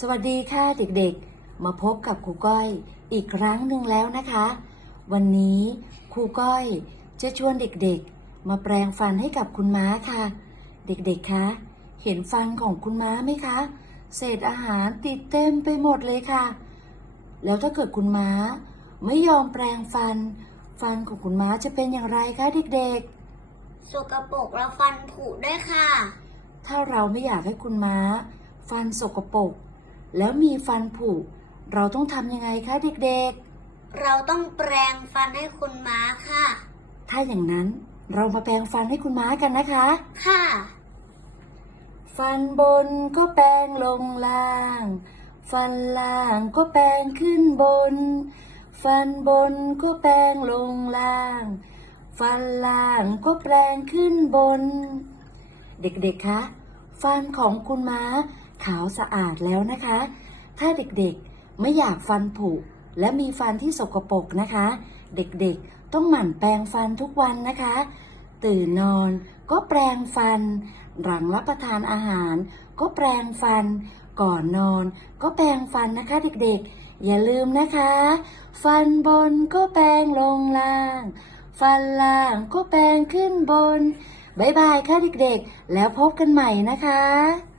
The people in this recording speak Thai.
สวัสดีค่ะเด็กๆ มาพบกับครูก้อยอีกครั้งหนึ่งแล้วนะคะ วันนี้ครูก้อยจะชวนเด็กๆ มาแปรงฟันให้กับคุณม้าค่ะ เด็กๆ คะ เห็นฟันของคุณม้าไหมคะ เศษอาหารติดเต็มไปหมดเลยค่ะ แล้วถ้าเกิดคุณม้า ไม่ยอมแปรงฟัน ฟันของคุณม้าจะเป็นอย่างไรคะเด็กๆ สกปรกและฟันผุด้วยค่ะ ถ้าเราไม่อยากให้คุณม้า ฟันสกปรก แล้วมีฟันผุ เราต้องทำยังไงคะเด็กเราต้องแปรงฟันให้คุณม้าค่ะๆถ้าอย่างนั้นเรามาแปรงฟันให้คุณม้ากันนะคะ ค่ะ ฟันบนก็แปรงลงล่าง ฟันล่างก็แปรงขึ้นบน ฟันบนก็แปรงลงล่าง ฟันล่างก็แปรงขึ้นบน เด็กๆ คะ ฟันของคุณม้า ขาวสะอาดแล้วนะคะ ถ้าเด็กๆไม่อยากฟันผุและมีฟันที่สกปรกนะคะ เด็กๆต้องหมั่นแปรงฟันทุกวันนะคะ ตื่นนอนก็แปรงฟัน หลังรับประทานอาหาร ก็แปรงฟัน ก่อนนอน ก็แปรงฟันนะคะเด็กๆ อย่าลืมนะคะ ฟันบนก็แปรงลงล่าง ฟันล่างก็แปรงขึ้นบน บ๊ายบายค่ะเด็กๆ แล้วพบกันใหม่นะคะ